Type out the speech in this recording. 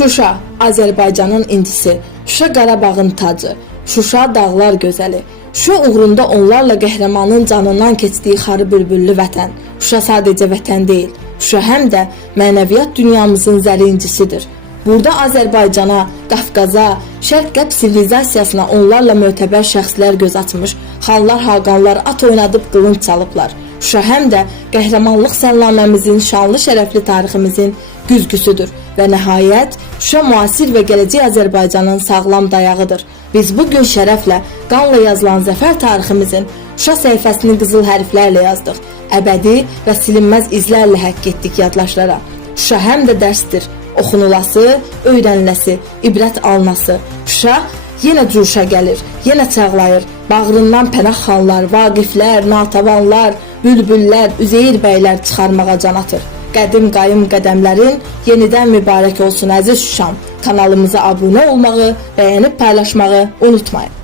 Şuşa, Azərbaycanın incisi, Şuşa Qarabağın tacı, Şuşa dağlar gözəli. Şuşa uğrunda onlarla qəhrəmanın canından keçdiyi xarı bülbüllü vətən. Şuşa sadəcə vətən deyil, Şuşa həm də mənəviyyat dünyamızın zəri incisidir. Burada Azərbaycana, Qafqaza, Şərq-Qərb sivilizasiyasına onlarla mötəbər şəxslər göz açmış, xanlar, haqanlar at oynadıb qılınc çalıblar. Şuşa həm də qəhrəmanlıq sənnaməmizin, şanlı şərəfli tariximizin güzgüsüdür və nəhayət Şuşa müasir və gələcək Azərbaycanın sağlam dayağıdır. Biz bugün şərəflə, qanla yazılan zəfər tariximizin Şuşa səhifəsini qızıl hərflərlə yazdıq. Əbədi və silinməz izlərlə həkk etdik yaddaşlara. Şuşa həm də dərsdir, oxunulası, öyrəniləsi, ibrət alınası. Şuşa yenə cuşa gəlir, yenə çağlayır. Bağrından Pənah xanlar, Vaqiflər, Natavanlar, bülbüllər, Üzeyir bəylər çıxarmağa can atır. Qədim qayım qədəmlərin yenidən mübarək olsun əziz Şuşam. Kanalımıza abunə olmağı, bəyənib paylaşmağı unutmayın.